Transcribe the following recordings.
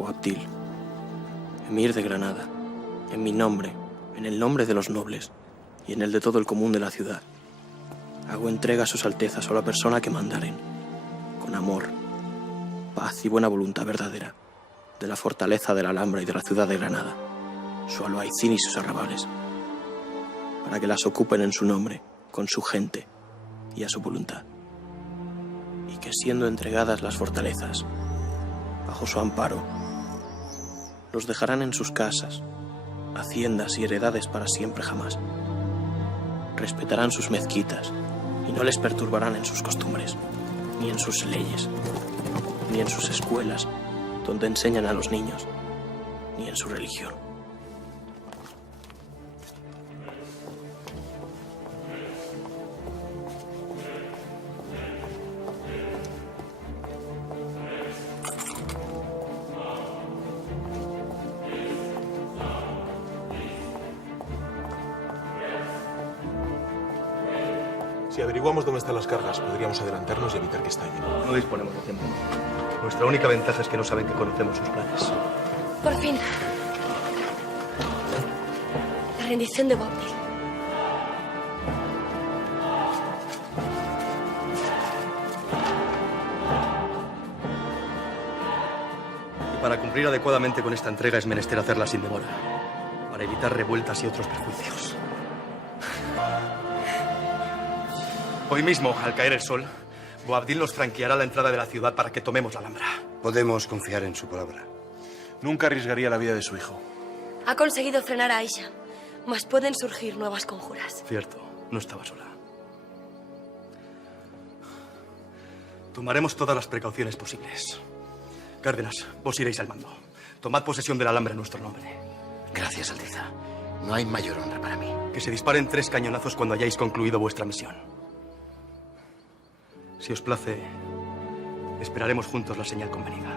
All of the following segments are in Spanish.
Boabdil, emir de Granada, en mi nombre, en el nombre de los nobles y en el de todo el común de la ciudad, hago entrega a sus altezas o a la persona que mandaren, con amor, paz y buena voluntad verdadera, de la fortaleza de la Alhambra y de la ciudad de Granada, su albaicín y sus arrabales, para que las ocupen en su nombre, con su gente y a su voluntad. Y que siendo entregadas las fortalezas, bajo su amparo, los dejarán en sus casas, haciendas y heredades para siempre jamás. Respetarán sus mezquitas y no les perturbarán en sus costumbres, ni en sus leyes, ni en sus escuelas, donde enseñan a los niños, ni en su religión. Si averiguamos dónde están las cargas, podríamos adelantarnos y evitar que estallen. No disponemos de tiempo. Nuestra única ventaja es que no saben que conocemos sus planes. Por fin. La rendición de Boabdil. Y para cumplir adecuadamente con esta entrega es menester hacerla sin demora, para evitar revueltas y otros perjuicios. Hoy mismo, al caer el sol, Boabdil nos franqueará la entrada de la ciudad para que tomemos la Alhambra. Podemos confiar en su palabra. Nunca arriesgaría la vida de su hijo. Ha conseguido frenar a Aisha, mas pueden surgir nuevas conjuras. Cierto, no estaba sola. Tomaremos todas las precauciones posibles. Cárdenas, vos iréis al mando. Tomad posesión de la Alhambra en nuestro nombre. Gracias, Alteza. No hay mayor honra para mí. Que se disparen 3 cañonazos cuando hayáis concluido vuestra misión. Si os place, esperaremos juntos la señal convenida.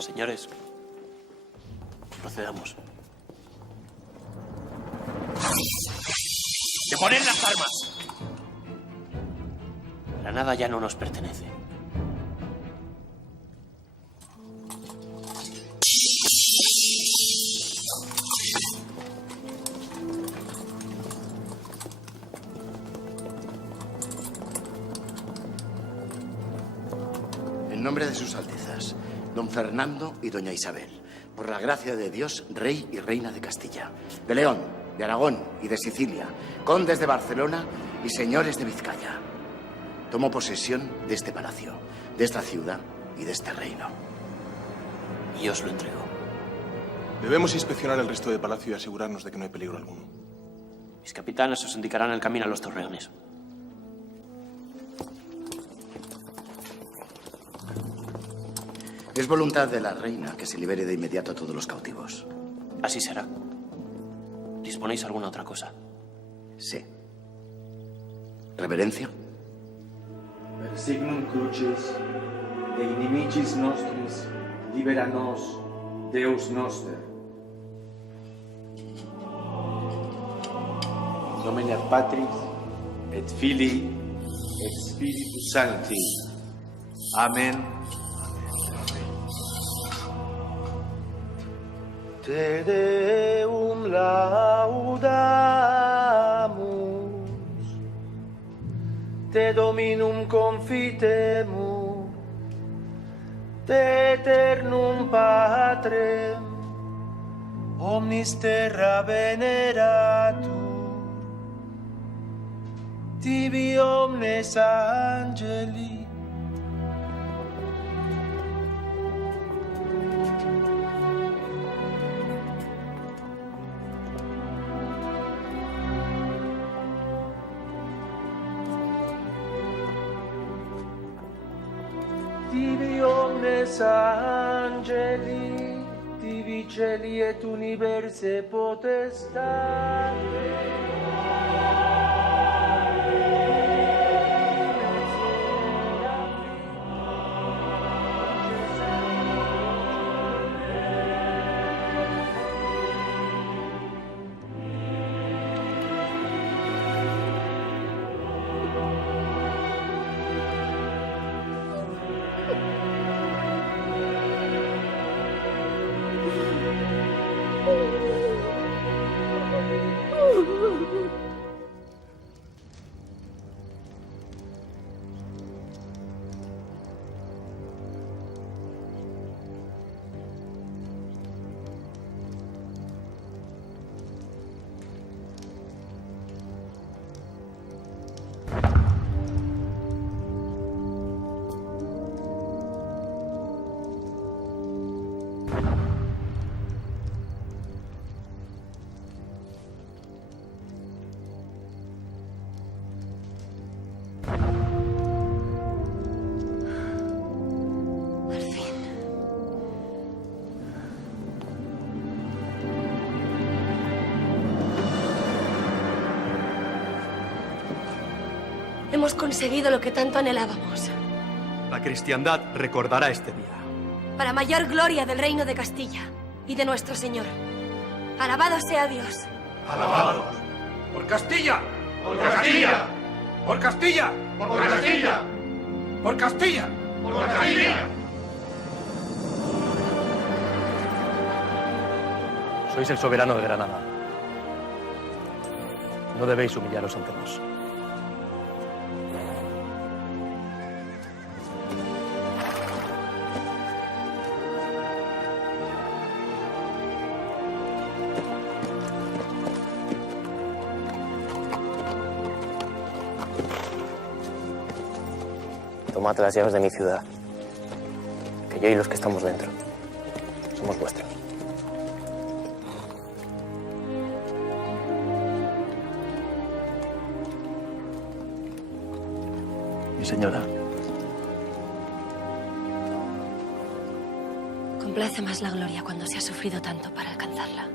Señores, procedamos. ¡Deponer las armas! Granada ya no nos pertenece. En nombre de sus altezas, don Fernando y doña Isabel, por la gracia de Dios, rey y reina de Castilla, de León, de Aragón y de Sicilia, condes de Barcelona y señores de Vizcaya, tomo posesión de este palacio, de esta ciudad y de este reino. Y os lo entrego. Debemos inspeccionar el resto del palacio y asegurarnos de que no hay peligro alguno. Mis capitanes os indicarán el camino a los torreones. Es voluntad de la reina que se libere de inmediato a todos los cautivos. Así será. ¿Disponéis alguna otra cosa? Sí. ¿Reverencia? Per signum crucis, de inimicis nostris, Libera-nos, Deus Noster. Nomine Patris, et Filii, et Spiritus Sancti. Amen. Te Deum laudamus, Te Dominum confitemus, Te eternum Patrem, omnis terra veneratur, Tibi omnes angeli, Tibi omnes angeli, tibi celi et universe potestate. Hemos conseguido lo que tanto anhelábamos. La cristiandad recordará este día. Para mayor gloria del reino de Castilla y de nuestro Señor. Alabado sea Dios. ¡Alabados! ¡Por Castilla! ¡Por Castilla! ¡Por Castilla! ¡Por Castilla! ¡Por Castilla! ¡Por Castilla! Sois el soberano de Granada. No debéis humillaros ante nos. Tomad las llaves de mi ciudad, que yo y los que estamos dentro somos vuestros. Mi señora. Complace más la gloria cuando se ha sufrido tanto para alcanzarla.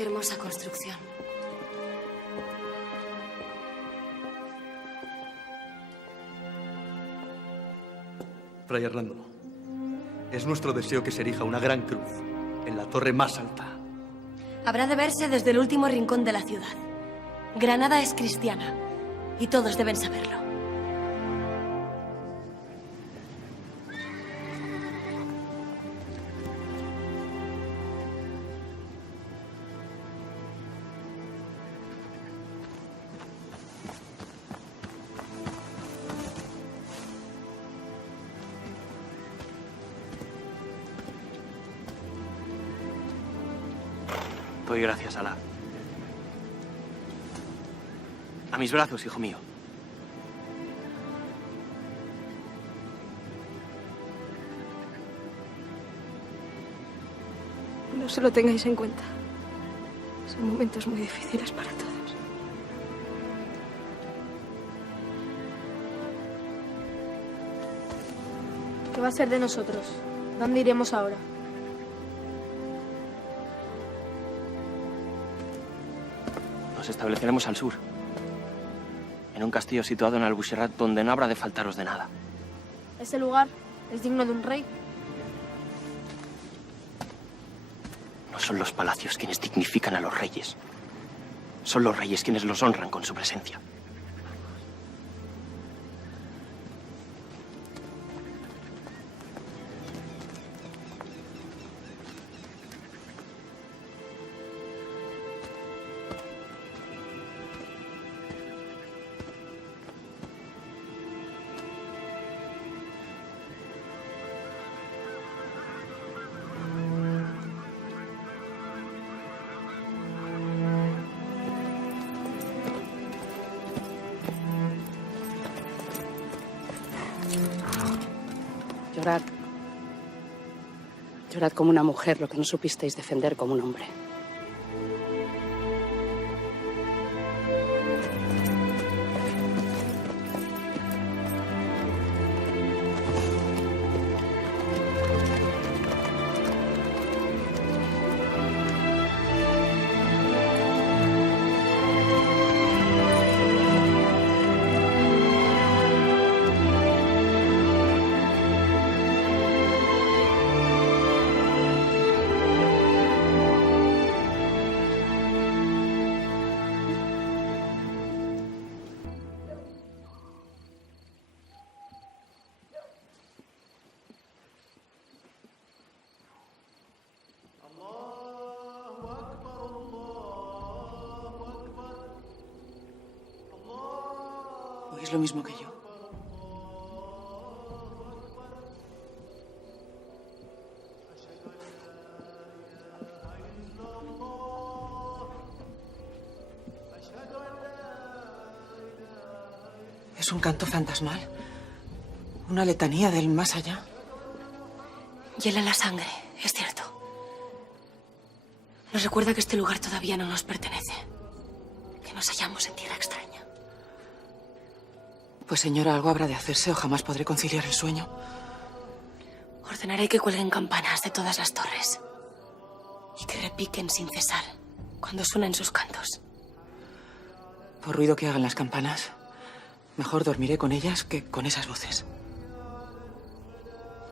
Qué hermosa construcción. Fray Hernando, es nuestro deseo que se erija una gran cruz en la torre más alta. Habrá de verse desde el último rincón de la ciudad. Granada es cristiana y todos deben saberlo. Doy gracias, Alá. A mis brazos, hijo mío. No se lo tengáis en cuenta. Son momentos muy difíciles para todos. ¿Qué va a ser de nosotros? ¿Dónde iremos ahora? Nos estableceremos al sur, en un castillo situado en Albuixerrat donde no habrá de faltaros de nada. Ese lugar es digno de un rey. No son los palacios quienes dignifican a los reyes. Son los reyes quienes los honran con su presencia. Llorad. Llorad como una mujer lo que no supisteis defender como un hombre. Es lo mismo que yo. Es un canto fantasmal. Una letanía del más allá. Hiela la sangre, es cierto. Nos recuerda que este lugar todavía no nos pertenece. Que nos hallamos en tierra extraña. Pues señora, algo habrá de hacerse o jamás podré conciliar el sueño. Ordenaré que cuelguen campanas de todas las torres. Y que repiquen sin cesar cuando suenen sus cantos. Por ruido que hagan las campanas, mejor dormiré con ellas que con esas voces.